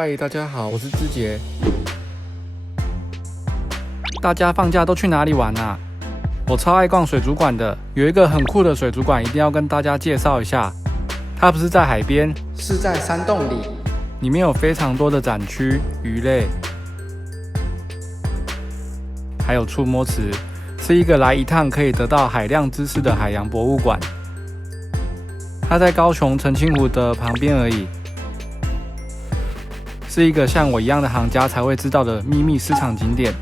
嗨，大家好，我是志杰。大家放假都去哪里玩啊？我超爱逛水族馆的，有一个很酷的水族馆，一定要跟大家介绍一下。它不是在海边，是在山洞里，里面有非常多的展区、鱼类，还有触摸池，是一个来一趟可以得到海量知识的海洋博物馆。它在高雄澄清湖的旁边而已。是一个像我一样的行家才会知道的秘密私藏景点，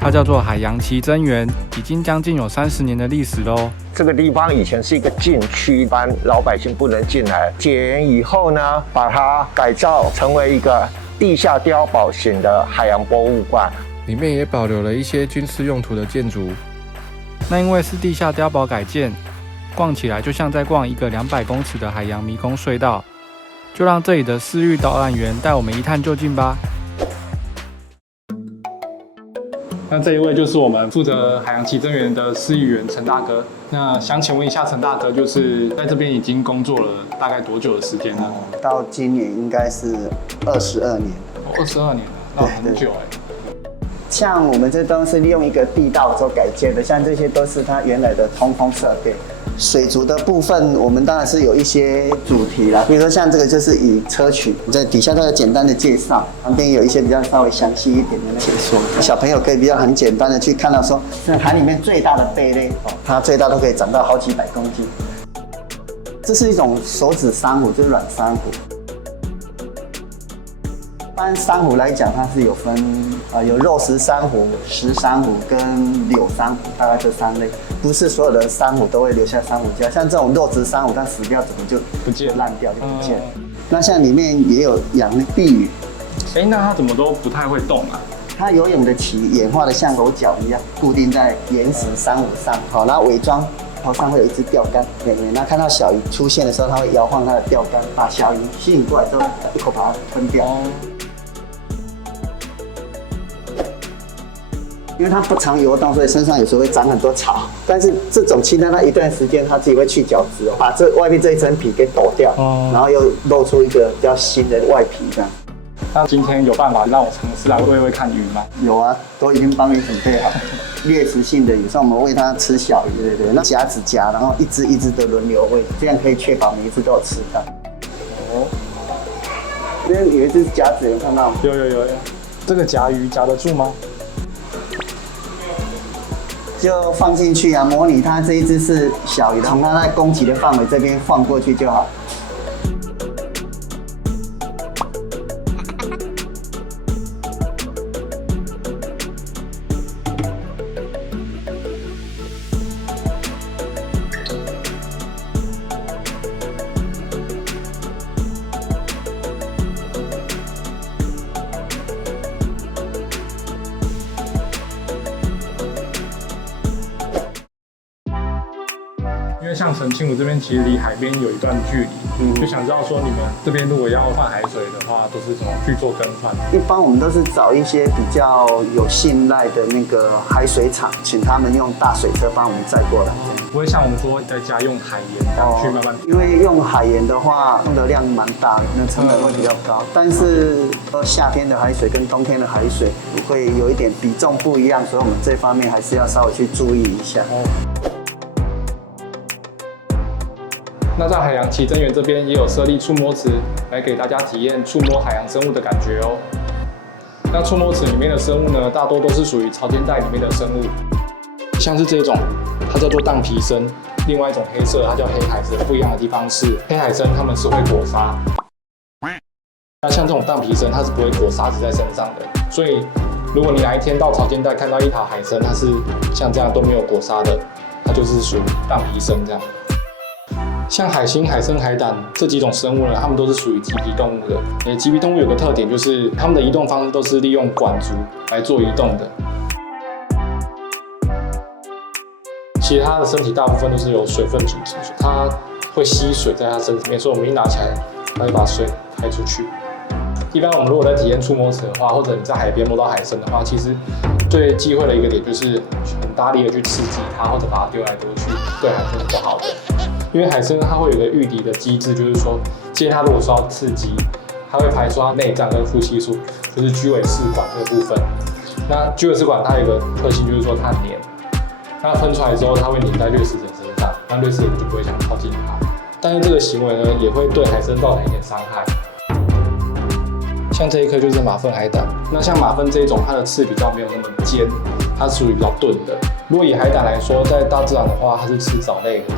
它叫做海洋奇珍园，已经将近有30年的历史喽。这个地方以前是一个禁区，一般老百姓不能进来。解严以后呢，把它改造成为一个地下碉堡型的海洋博物馆，里面也保留了一些军事用途的建筑。那因为是地下碉堡改建，逛起来就像在逛一个200公尺的海洋迷宫隧道。就让这里的私域导览员带我们一探究竟吧。那这一位就是我们负责海洋奇珍园的饲育员陈大哥。那想请问一下陈大哥，就是在这边已经工作了大概多久的时间呢？到今年应该是22年。22年了，那很久哎。像我们这都是利用一个地道做改建的，像这些都是它原来的通风设备。水族的部分，我们当然是有一些主题啦，比如说像这个就是以砗磲，在底下它有简单的介绍，旁边有一些比较稍微详细一点的解说，小朋友可以比较很简单的去看到说，是海里面最大的贝类，它最大都可以长到好几百公斤。这是一种手指珊瑚，就是软珊瑚。一般珊瑚来讲，它是有分有肉食珊瑚、石珊瑚跟柳珊瑚，大概这3类。不是所有的珊瑚都会留下珊瑚礁，像这种肉质珊瑚，它死掉怎么就不见烂掉就不见了。那像里面也有养碧鱼，那它怎么都不太会动啊？它游泳的鳍演化的像手脚一样，固定在岩石珊瑚上，好，然后伪装头上会有一只钓竿，那看到小鱼出现的时候，它会摇晃它的钓竿，把小鱼吸引过来之后，一口把它吞掉。因为它不常游动，所以身上有时候会长很多草。但是这种青蛙，它一段时间它自己会去角质，把这外面这一层皮给抖掉，然后又露出一个比较新的外皮这样。那今天有办法让我尝试来喂看鱼吗？有啊，都已经帮你准备好。掠食性的鱼，像我们喂它吃小鱼，对，那夹子夹，然后一只一只的轮流喂，这样可以确保每一只都有吃到。哦，这边有一只夹子，有看到吗？有。这个夹鱼夹得住吗？就放进去啊，模拟它这一只是小鱼，从它在攻击的范围这边放过去就好。因为像澄清湖这边其实离海边有一段距离，就想知道说你们这边如果要换海水的话，都是怎么去做更换？一般我们都是找一些比较有信赖的那个海水厂，请他们用大水车帮我们载过来。不会像我们说在家用海盐这样去慢慢。因为用海盐的话，用的量蛮大的，那成本会比较高。但是夏天的海水跟冬天的海水会有一点比重不一样，所以我们这方面还是要稍微去注意一下。那在海洋奇珍园这边也有设立触摸池，来给大家体验触摸海洋生物的感觉哦。那触摸池里面的生物呢，大多都是属于潮间带里面的生物，像是这种，它叫做荡皮参；另外一种黑色，它叫黑海参。不一样的地方是，黑海参它们是会裹沙，那像这种荡皮参，它是不会裹沙子在身上的。所以，如果你哪一天到潮间带看到一条海参，它是像这样都没有裹沙的，它就是属于荡皮参这样。像海星、海参、海胆这几种生物呢，它们都是属于棘皮动物的。棘皮动物有个特点，就是它们的移动方式都是利用管足来做移动的。其实它的身体大部分都是由水分组成，它会吸水在它身体里面，所以我们一拿起来，它会把水排出去。一般我们如果在体验触摸池的话，或者你在海边摸到海参的话，其实最忌讳的一个点就是很大力的去刺激它，或者把它丢来丢去，对海参是不好的。因为海参它会有一个御敌的机制，就是说，今天它如果受到刺激，它会排出它内脏跟呼吸素，就是居尾试管这个部分。那居尾试管它有一个特性，就是说它很黏，那喷出来之后，它会粘在掠食者身上，那掠食者就不会想靠近它。但是这个行为呢，也会对海参造成一点伤害。像这一颗就是马粪海胆，那像马粪这一种，它的刺比较没有那么尖，它属于比较钝的。如果以海胆来说，在大自然的话，它是吃藻类的。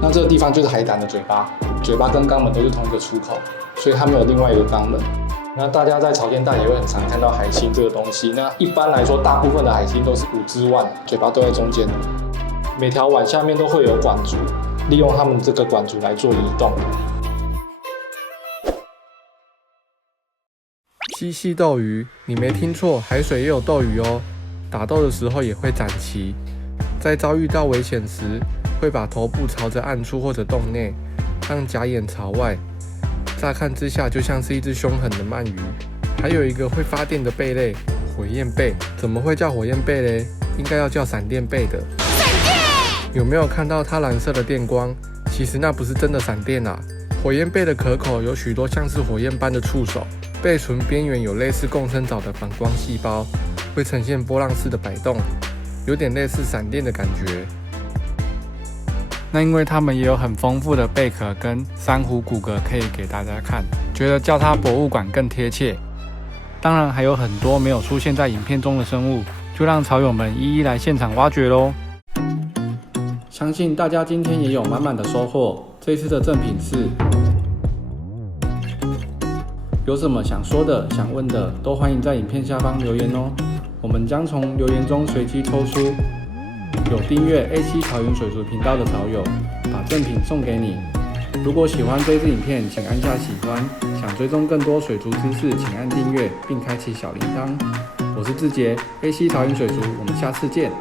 那这个地方就是海胆的嘴巴，嘴巴跟肛门都是同一个出口，所以它没有另外一个肛门。那大家在潮间带也会很常看到海星这个东西。那一般来说，大部分的海星都是5只腕，嘴巴都在中间，每条腕下面都会有管足，利用它们这个管足来做移动。嬉戏斗鱼，你没听错，海水也有斗鱼哦。打斗的时候也会展鳍，在遭遇到危险时，会把头部朝着暗处或者洞内，让假眼朝外。乍看之下就像是一只凶狠的鳗鱼。还有一个会发电的贝类，火焰贝。怎么会叫火焰贝嘞？应该要叫闪电贝的。闪电！有没有看到它蓝色的电光？其实那不是真的闪电啊。火焰贝的壳口有许多像是火焰般的触手。贝唇边缘有类似共生藻的反光细胞，会呈现波浪式的摆动，有点类似闪电的感觉。那因为它们也有很丰富的贝壳跟珊瑚骨骼可以给大家看，觉得叫它博物馆更贴切。当然还有很多没有出现在影片中的生物，就让潮友们一一来现场挖掘咯。相信大家今天也有满满的收获。这次的赠品是。有什么想说的、想问的，都欢迎在影片下方留言哦。我们将从留言中随机抽出有订阅 A7 草原水族频道的潮友，把赠品送给你。如果喜欢这支影片，请按下喜欢。想追踪更多水族知识，请按订阅并开启小铃铛。我是志杰 ，A7 草原水族，我们下次见。